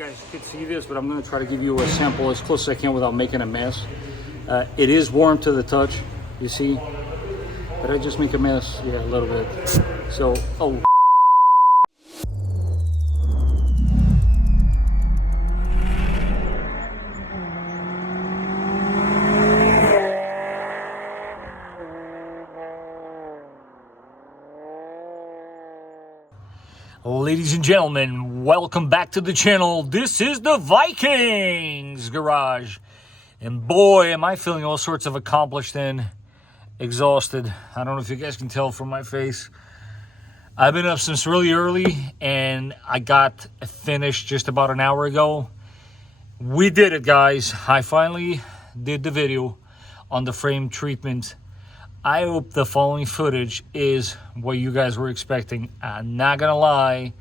You guys can see this, but I'm going to try to give you a sample as close as I can without making a mess. It is warm to the touch, you see, but I just make a mess, yeah, a little bit. So, oh. Ladies and gentlemen, welcome back to the channel. This is the Vikings Garage. And boy, am I feeling all sorts of accomplished and exhausted. I don't know if you guys can tell from my face. I've been up since really early and I got finished just about an hour ago. We did it, guys. I finally did the video on the frame treatment. I hope the following footage is what you guys were expecting. I'm not gonna lie,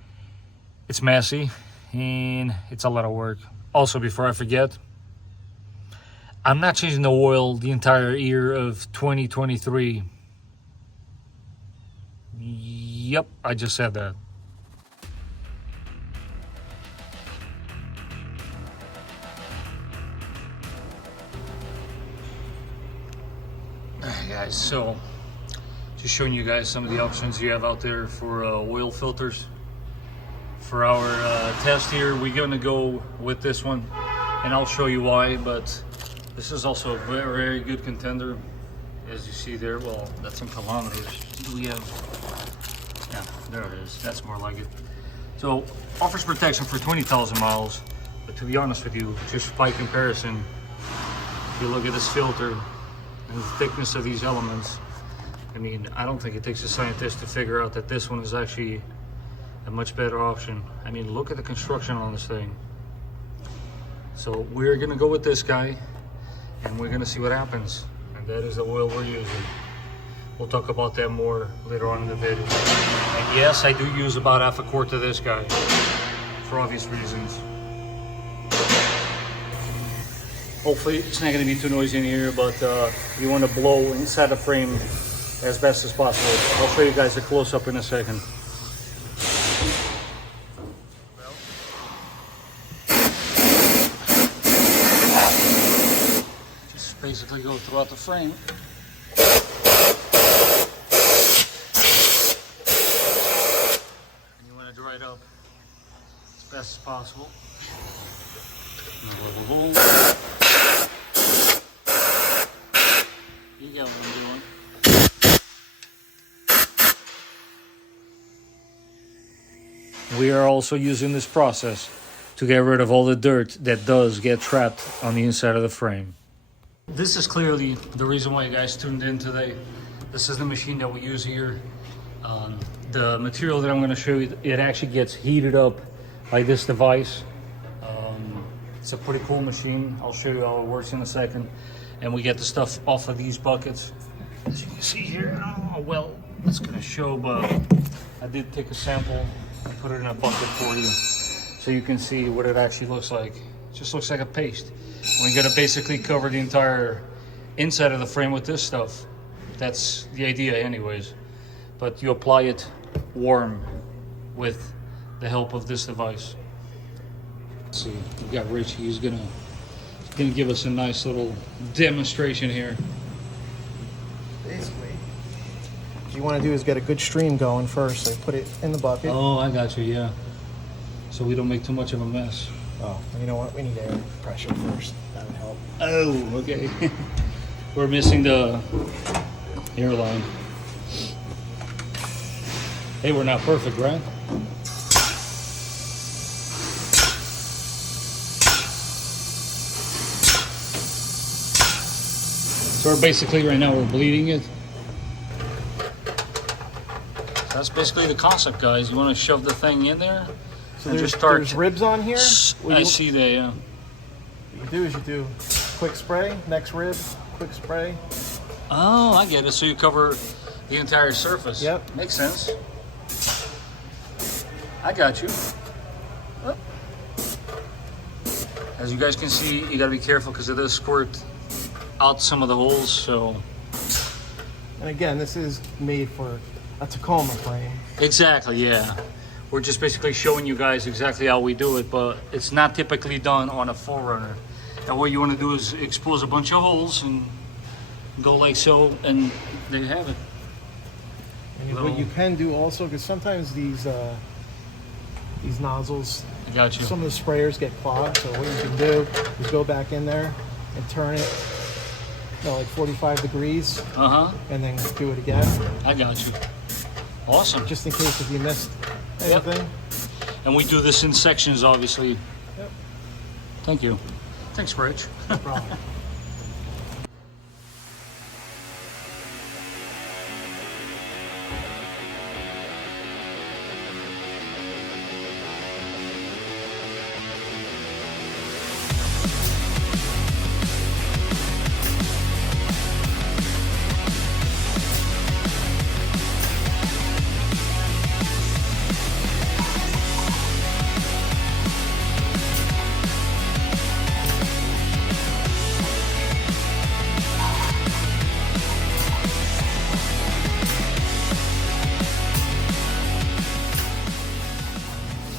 it's messy and it's a lot of work. Also, before I forget, I'm not changing the oil the entire year of 2023. Yep, I just said that. Guys, so just showing you guys some of the options you have out there for oil filters. For our test here, we're going to go with this one, and I'll show you why. But this is also a very, very good contender, as you see there. Well, that's in kilometers. Do we have? Yeah, there it is. That's more like it. So offers protection for 20,000 miles. But to be honest with you, just by comparison, if you look at this filter and the thickness of these elements, I mean, I don't think it takes a scientist to figure out that this one is actually a much better option. I mean, look at the construction on this thing. So we're gonna go with this guy and we're gonna see what happens. And that is the oil we're using. We'll talk about that more later on in the video. And yes, I do use about half a quart of this guy for obvious reasons. Hopefully it's not going to be too noisy in here, but you want to blow inside the frame as best as possible. I'll show you guys a close-up in a second. Just basically go throughout the frame. And you want to dry it up as best as possible. You got what I'm doing. We are also using this process to get rid of all the dirt that does get trapped on the inside of the frame. This is clearly the reason why you guys tuned in today. This is the machine that we use here. The material that I'm going to show you, it actually gets heated up by this device. It's a pretty cool machine. I'll show you how it works in a second. And we get the stuff off of these buckets. As you can see here, oh, well, it's gonna show, but I did take a sample and put it in a bucket for you so you can see what it actually looks like. It just looks like a paste. We're gonna basically cover the entire inside of the frame with this stuff. That's the idea anyways. But you apply it warm with the help of this device. Let's see, we've got Rich. He's gonna give us a nice little demonstration here. Basically, what you want to do is get a good stream going first. So you put it in the bucket. Oh, I got you. Yeah. So we don't make too much of a mess. Oh, you know what? We need air pressure first. That would help. Oh, okay. We're missing the airline. Hey, we're not perfect, right? So we're basically right now we're bleeding it. That's basically the concept, guys. You want to shove the thing in there So and there's, just start. there's ribs on here. I see that, yeah. What you do is you do quick spray, next rib, quick spray. Oh, I get it. So you cover the entire surface. Yep. Makes sense. I got you. Oh. As you guys can see, you got to be careful because it does squirt out some of the holes, so. And again, this is made for a Tacoma frame. Exactly, yeah. We're just basically showing you guys exactly how we do it, but it's not typically done on a 4Runner. And what you want to do is expose a bunch of holes and go like so, and there you have it. And what you can do also, because sometimes these nozzles, I got you. some of the sprayers get clogged. So what you can do is go back in there and turn it, like 45 degrees, and then do it again. I got you. Awesome. Just in case if you missed anything. Yep. And we do this in sections, obviously. Yep. Thank you. Thanks, Rich. No problem.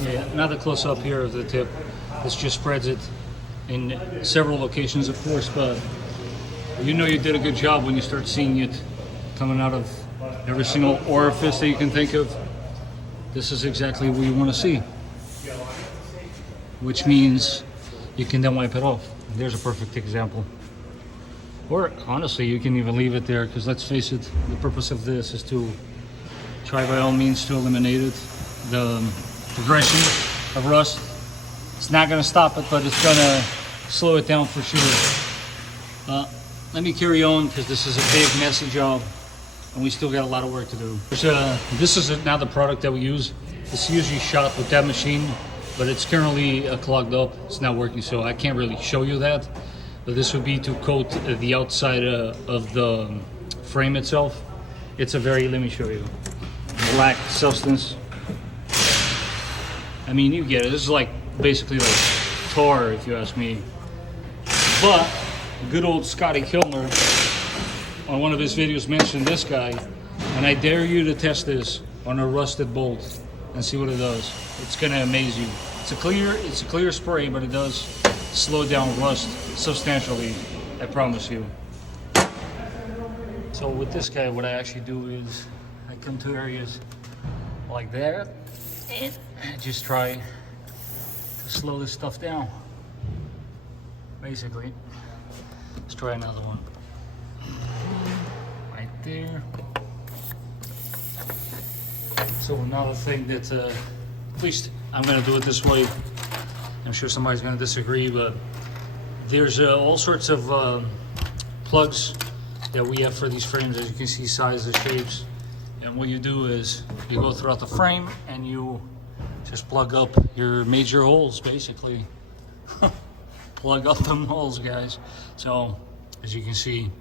Yeah, another close-up here of the tip. This just spreads it in several locations, of course, but you know you did a good job when you start seeing it coming out of every single orifice that you can think of. This is exactly what you want to see, which means you can then wipe it off. There's a perfect example. Or honestly, you can even leave it there, because let's face it, the purpose of this is to try by all means to eliminate it. The progression of rust. It's not going to stop it, but it's going to slow it down for sure. Let me carry on, because this is a big, messy job, and we still got a lot of work to do. This is now the product that we use. It's usually shot with that machine, but it's currently clogged up. It's not working, so I can't really show you that. But this would be to coat the outside of the frame itself. It's a very, let me show you, black substance. I mean, you get it. This is like basically like tar, if you ask me. But good old Scotty Kilmer on one of his videos mentioned this guy, and I dare you to test this on a rusted bolt and see what it does. It's gonna amaze you. It's a clear spray, but it does slow down rust substantially, I promise you. So with this guy, what I actually do is I come to areas like that and just try to slow this stuff down, basically. Let's try another one. Right there. So another thing that, at least I'm gonna do it this way. I'm sure somebody's gonna disagree, but there's all sorts of plugs that we have for these frames, as you can see, sizes, shapes. And what you do is you go throughout the frame and you just plug up your major holes, basically. Plug up them holes, guys. So as you can see,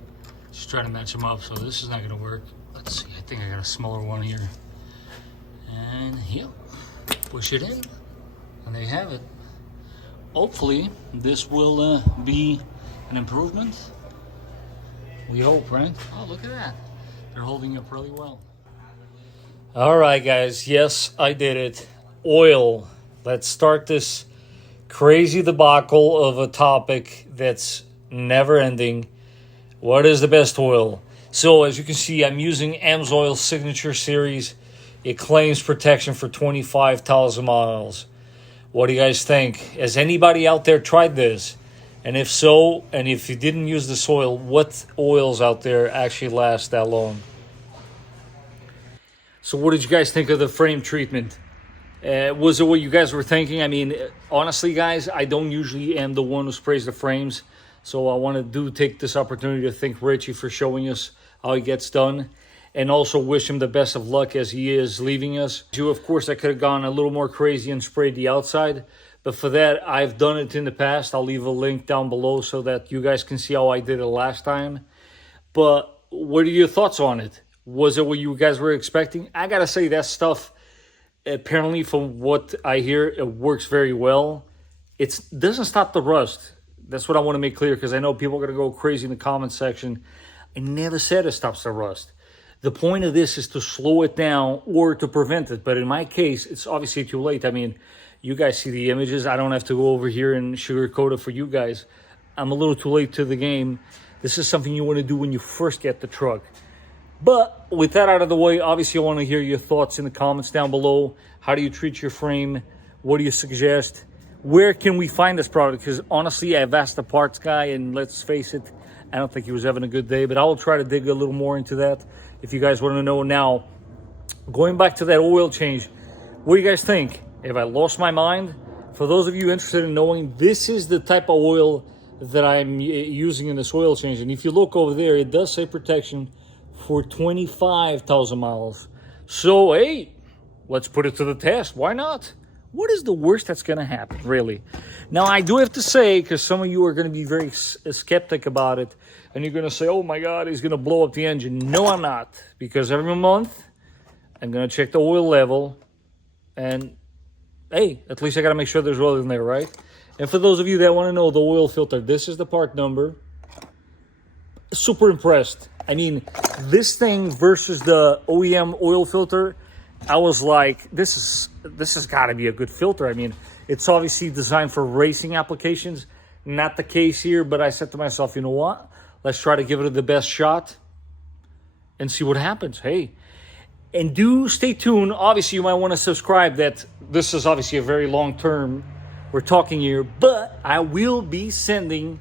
just try to match them up. So this is not gonna work. Let's see, I think I got a smaller one here. And yep, push it in, and there you have it. Hopefully this will be an improvement. We hope, right? Oh, look at that. They're holding up really well. All right, guys. Yes, I did it. Oil. Let's start this crazy debacle of a topic that's never ending. What is the best oil? So as you can see, I'm using Amsoil Signature Series. It claims protection for 25,000 miles. What do you guys think? Has anybody out there tried this? And if so, and if you didn't use this oil, what oils out there actually last that long? So what did you guys think of the frame treatment? Was it what you guys were thinking? I mean, honestly, guys, I don't usually am the one who sprays the frames. So I want to take this opportunity to thank Richie for showing us how he gets done. And also wish him the best of luck as he is leaving us. Of course, I could have gone a little more crazy and sprayed the outside. But for that, I've done it in the past. I'll leave a link down below so that you guys can see how I did it last time. But what are your thoughts on it? Was it what you guys were expecting? I gotta say, that stuff, apparently from what I hear, it works very well. It doesn't stop the rust. That's what I want to make clear, because I know people are gonna go crazy in the comment section. I never said it stops the rust. The point of this is to slow it down or to prevent it. But in my case, it's obviously too late. I mean, you guys see the images. I don't have to go over here and sugarcoat it for you guys. I'm a little too late to the game. This is something you want to do when you first get the truck. But with that out of the way, obviously I want to hear your thoughts in the comments down below. How do you treat your frame? What do you suggest? Where can we find this product? Because honestly, I've asked the parts guy, and let's face it, I don't think he was having a good day, but I will try to dig a little more into that if you guys want to know. Now, going back to that oil change, what do you guys think? Have I lost my mind? For those of you interested in knowing, this is the type of oil that I'm using in this oil change. And if you look over there, it does say protection for 25,000 miles. So, hey, let's put it to the test. Why not? What is the worst that's going to happen, really? Now, I do have to say, because some of you are going to be very skeptic about it, and you're going to say, oh my God, he's going to blow up the engine. No, I'm not. Because every month, I'm going to check the oil level. And, hey, at least I got to make sure there's oil in there, right? And for those of you that want to know the oil filter, this is the part number. Super impressed. I mean, this thing versus the OEM oil filter, I was like, this has got to be a good filter. I mean, it's obviously designed for racing applications. Not the case here, but I said to myself, you know what? Let's try to give it the best shot and see what happens. Hey, and do stay tuned. Obviously, you might want to subscribe. That this is obviously a very long term. We're talking here, but I will be sending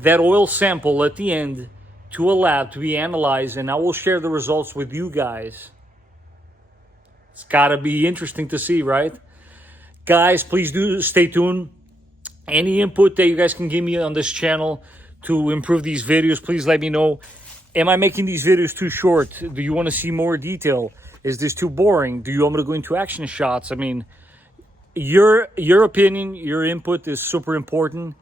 that oil sample at the end to a lab to be analyzed, and I will share the results with you guys. It's got to be interesting to see, right? Guys, please do stay tuned. Any input that you guys can give me on this channel to improve these videos, please let me know. Am I making these videos too short? Do you want to see more detail? Is this too boring? Do you want me to go into action shots? I mean, your opinion, your input is super important.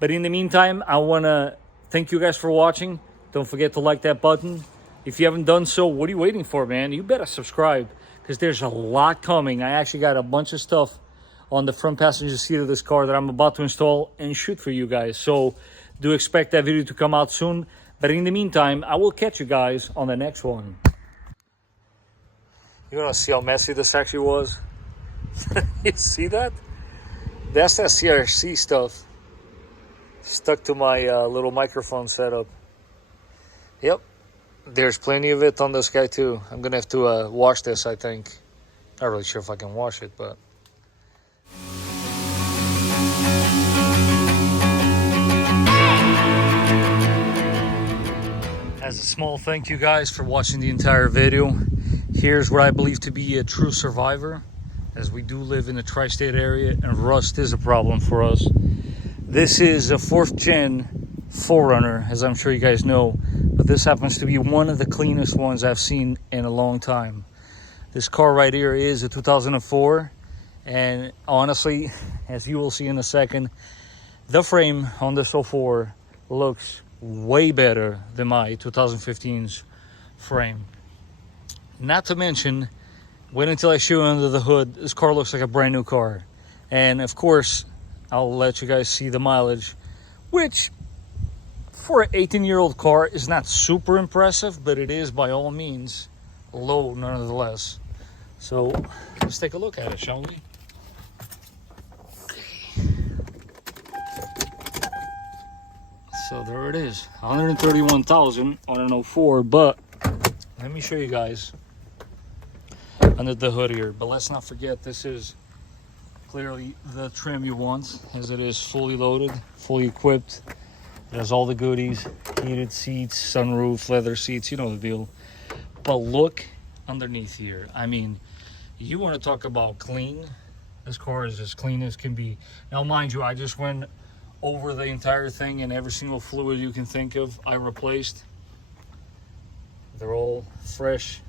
But in the meantime, I want to thank you guys for watching. Don't forget to like that button. If you haven't done so, what are you waiting for, man? You better subscribe, because there's a lot coming. I actually got a bunch of stuff on the front passenger seat of this car that I'm about to install and shoot for you guys. So do expect that video to come out soon. But in the meantime, I will catch you guys on the next one. You want to see how messy this actually was? You see that? That's that CRC stuff stuck to my little microphone setup. Yep, there's plenty of it on this guy too. I'm gonna have to wash this, I think. Not really sure if I can wash it, but as a small thank you guys for watching the entire video. Here's what I believe to be a true survivor, as we do live in the tri-state area and rust is a problem for us. This is a 4th gen 4Runner, as I'm sure you guys know, but this happens to be one of the cleanest ones I've seen in a long time. This car right here is a 2004, and honestly, as you will see in a second, the frame on this 04 looks way better than my 2015's frame. Not to mention, wait until I show you under the hood, this car looks like a brand new car. And of course, I'll let you guys see the mileage, which for an 18-year-old car is not super impressive, but it is by all means low nonetheless. So let's take a look at it, shall we? So there it is, 131,000 on an 04, but let me show you guys under the hood here. But let's not forget, this is clearly the trim you want, as it is fully loaded, fully equipped. It has all the goodies, heated seats, sunroof, leather seats, you know the deal. But look underneath here. I mean, you want to talk about clean, this car is as clean as can be. Now mind you, I just went over the entire thing, and every single fluid you can think of I replaced. They're all fresh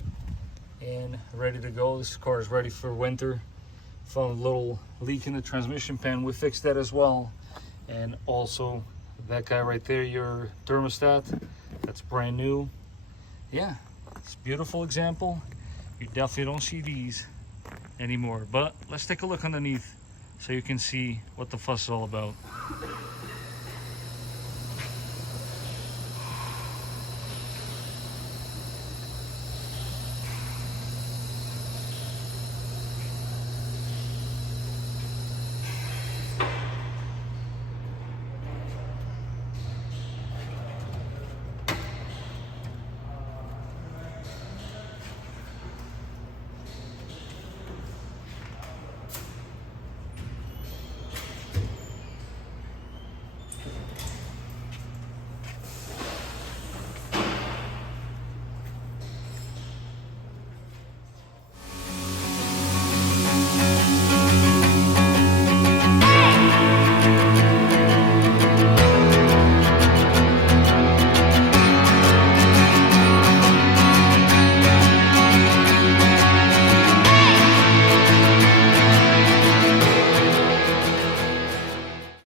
and ready to go. This car is ready for winter. Found a little leak in the transmission pan, we fixed that as well. And also that guy right there, your thermostat, that's brand new. Yeah, it's a beautiful example. You definitely don't see these anymore. But let's take a look underneath so you can see what the fuss is all about.